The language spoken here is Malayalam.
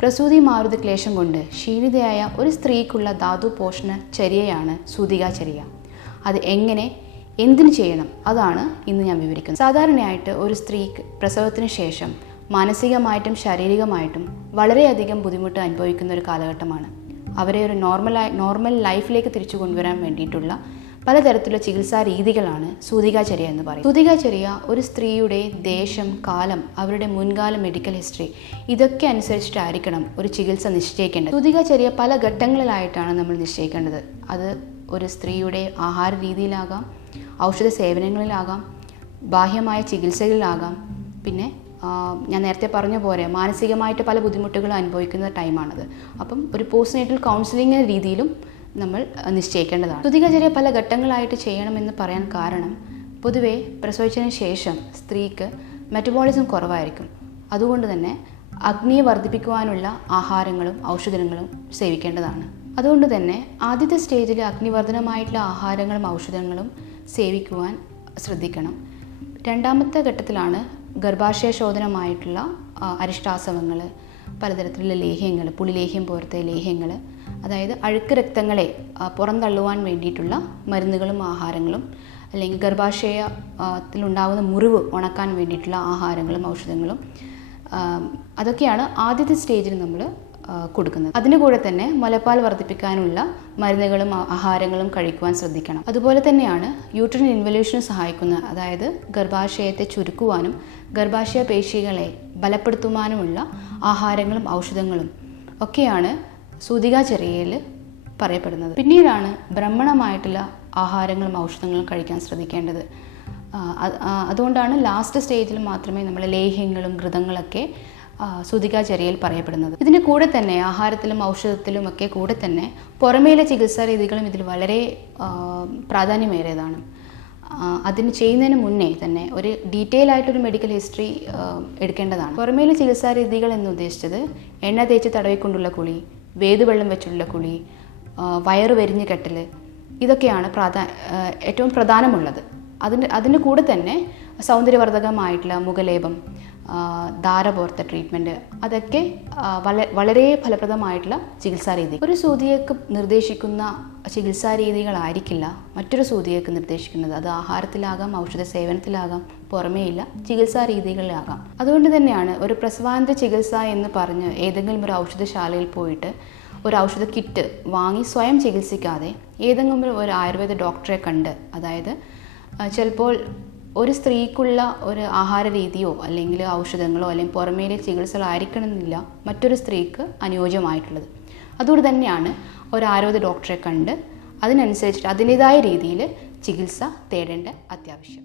പ്രസൂതി മാരുതി ക്ലേശം കൊണ്ട് ക്ഷീണിതയായ ഒരു സ്ത്രീക്കുള്ള ധാതു പോഷണ ചര്യയാണ് സൂതികാചര്യ. അത് എങ്ങനെ എന്തിനു ചെയ്യണം അതാണ് ഇന്ന് ഞാൻ വിവരിക്കുന്നത്. സാധാരണയായിട്ട് ഒരു സ്ത്രീക്ക് പ്രസവത്തിന് ശേഷം മാനസികമായിട്ടും ശാരീരികമായിട്ടും വളരെയധികം ബുദ്ധിമുട്ട് അനുഭവിക്കുന്ന ഒരു കാലഘട്ടമാണ്. അവരെ ഒരു നോർമൽ ലൈഫിലേക്ക് തിരിച്ചു കൊണ്ടുവരാൻ വേണ്ടിയിട്ടുള്ള പലതരത്തിലുള്ള ചികിത്സാ രീതികളാണ് സൂതികാചര്യ എന്ന് പറയുന്നത്. സൂതികാചര്യ ഒരു സ്ത്രീയുടെ ദേശം, കാലം, അവരുടെ മുൻകാല മെഡിക്കൽ ഹിസ്റ്ററി ഇതൊക്കെ അനുസരിച്ചിട്ടായിരിക്കണം ഒരു ചികിത്സ നിശ്ചയിക്കേണ്ടത്. സൂതികാചര്യ പല ഘട്ടങ്ങളിലായിട്ടാണ് നമ്മൾ നിശ്ചയിക്കേണ്ടത്. അത് ഒരു സ്ത്രീയുടെ ആഹാര രീതിയിലാകാം, ഔഷധ സേവനങ്ങളിലാകാം, ബാഹ്യമായ ചികിത്സകളിലാകാം. പിന്നെ ഞാൻ നേരത്തെ പറഞ്ഞ പോലെ മാനസികമായിട്ട് പല ബുദ്ധിമുട്ടുകളും അനുഭവിക്കുന്ന ടൈമാണത്. അപ്പം ഒരു പോസ്റ്റ്നേറ്റൽ കൗൺസിലിംഗ് രീതിയിലും നമ്മൾ നിശ്ചയിക്കേണ്ടതാണ്. സൂതികാചര്യ പല ഘട്ടങ്ങളായിട്ട് ചെയ്യണമെന്ന് പറയാൻ കാരണം പൊതുവേ പ്രസവിച്ചതിന് ശേഷം സ്ത്രീക്ക് മെറ്റബോളിസം കുറവായിരിക്കും. അതുകൊണ്ട് തന്നെ അഗ്നിയെ വർദ്ധിപ്പിക്കുവാനുള്ള ആഹാരങ്ങളും ഔഷധങ്ങളും സേവിക്കേണ്ടതാണ്. അതുകൊണ്ട് തന്നെ ആദ്യത്തെ സ്റ്റേജിൽ അഗ്നിവർദ്ധനമായിട്ടുള്ള ആഹാരങ്ങളും ഔഷധങ്ങളും സേവിക്കുവാൻ ശ്രദ്ധിക്കണം. രണ്ടാമത്തെ ഘട്ടത്തിലാണ് ഗർഭാശയ ശോധനമായിട്ടുള്ള അരിഷ്ടാസവങ്ങൾ, പലതരത്തിലുള്ള ലേഹ്യങ്ങൾ, പുളിലേഹ്യം പോലത്തെ ലേഹ്യങ്ങൾ, അതായത് അഴുക്ക് രക്തങ്ങളെ പുറന്തള്ളുവാൻ വേണ്ടിയിട്ടുള്ള മരുന്നുകളും ആഹാരങ്ങളും, അല്ലെങ്കിൽ ഗർഭാശയത്തിലുണ്ടാകുന്ന മുറിവ് ഉണക്കാൻ വേണ്ടിയിട്ടുള്ള ആഹാരങ്ങളും ഔഷധങ്ങളും, അതൊക്കെയാണ് ആദ്യത്തെ സ്റ്റേജിൽ നമ്മൾ കൊടുക്കുന്നത്. അതിന് കൂടെ തന്നെ മുലപ്പാൽ വർദ്ധിപ്പിക്കാനുള്ള മരുന്നുകളും ആഹാരങ്ങളും കഴിക്കുവാൻ ശ്രദ്ധിക്കണം. അതുപോലെ തന്നെയാണ് യൂട്രൈൻ ഇൻവല്യൂഷന് സഹായിക്കുന്ന, അതായത് ഗർഭാശയത്തെ ചുരുക്കുവാനും ഗർഭാശയ പേശികളെ ബലപ്പെടുത്തുവാനുമുള്ള ആഹാരങ്ങളും ഔഷധങ്ങളും ഒക്കെയാണ് സൂതികാചര്യയിൽ പറയപ്പെടുന്നത്. പിന്നീടാണ് ബ്രഹ്മണമായിട്ടുള്ള ആഹാരങ്ങളും ഔഷധങ്ങളും കഴിക്കാൻ ശ്രദ്ധിക്കേണ്ടത്. അതുകൊണ്ടാണ് ലാസ്റ്റ് സ്റ്റേജിൽ മാത്രമേ നമ്മൾ ലേഹ്യങ്ങളും ഘൃതങ്ങളൊക്കെ സൂതികാചര്യയിൽ പറയപ്പെടുന്നത്. ഇതിന് കൂടെ തന്നെ ആഹാരത്തിലും ഔഷധത്തിലും ഒക്കെ കൂടെ തന്നെ പുറമേലെ ചികിത്സാ രീതികളും ഇതിൽ വളരെ പ്രാധാന്യമേറിയതാണ്. അതിന് ചെയ്യുന്നതിന് മുന്നേ തന്നെ ഒരു ഡീറ്റെയിൽ ആയിട്ടൊരു മെഡിക്കൽ ഹിസ്റ്ററി എടുക്കേണ്ടതാണ്. പുറമേലെ ചികിത്സാ രീതികൾ എന്ന് ഉദ്ദേശിച്ചത് എണ്ണ തേച്ച് തടവിക്കൊണ്ടുള്ള കുളി, വേദുവെള്ളം വെച്ചുള്ള കുളി, വയറ് വരിഞ്ഞ് കെട്ടൽ, ഇതൊക്കെയാണ് ഏറ്റവും പ്രധാനമുള്ളത്. അതിന് കൂടെ തന്നെ സൗന്ദര്യവർദ്ധകമായിട്ടുള്ള മുഖലേപം, ധാര പോലത്തെ ട്രീറ്റ്മെൻറ്റ്, അതൊക്കെ വളരെ ഫലപ്രദമായിട്ടുള്ള ചികിത്സാ രീതി. ഒരു സൂതികക്ക് നിർദ്ദേശിക്കുന്ന ചികിത്സാ രീതികളായിരിക്കില്ല മറ്റൊരു സൂതികക്ക് നിർദ്ദേശിക്കുന്നത്. അത് ആഹാരത്തിലാകാം, ഔഷധ സേവനത്തിലാകാം, പുറമേയില്ല ചികിത്സാ രീതികളിലാകാം. അതുകൊണ്ട് തന്നെയാണ് ഒരു പ്രസവാനന്തര ചികിത്സ എന്ന് പറഞ്ഞ് ഏതെങ്കിലും ഒരു ഔഷധശാലയിൽ പോയിട്ട് ഒരു ഔഷധ കിറ്റ് വാങ്ങി സ്വയം ചികിത്സിക്കാതെ ഏതെങ്കിലും ഒരു ആയുർവേദ ഡോക്ടറെ കണ്ട്, അതായത് ചിലപ്പോൾ ഒരു സ്ത്രീക്കുള്ള ഒരു ആഹാര രീതിയോ അല്ലെങ്കിൽ ഔഷധങ്ങളോ അല്ലെങ്കിൽ പുറമേലെ ചികിത്സകളായിരിക്കണമെന്നില്ല മറ്റൊരു സ്ത്രീക്ക് അനുയോജ്യമായിട്ടുള്ളത്. അതുകൊണ്ട് തന്നെയാണ് ഒരു ആയുർവേദ ഡോക്ടറെ കണ്ട് അതിനനുസരിച്ചിട്ട് അതിൻ്റേതായ രീതിയിൽ ചികിത്സ തേടേണ്ട അത്യാവശ്യം.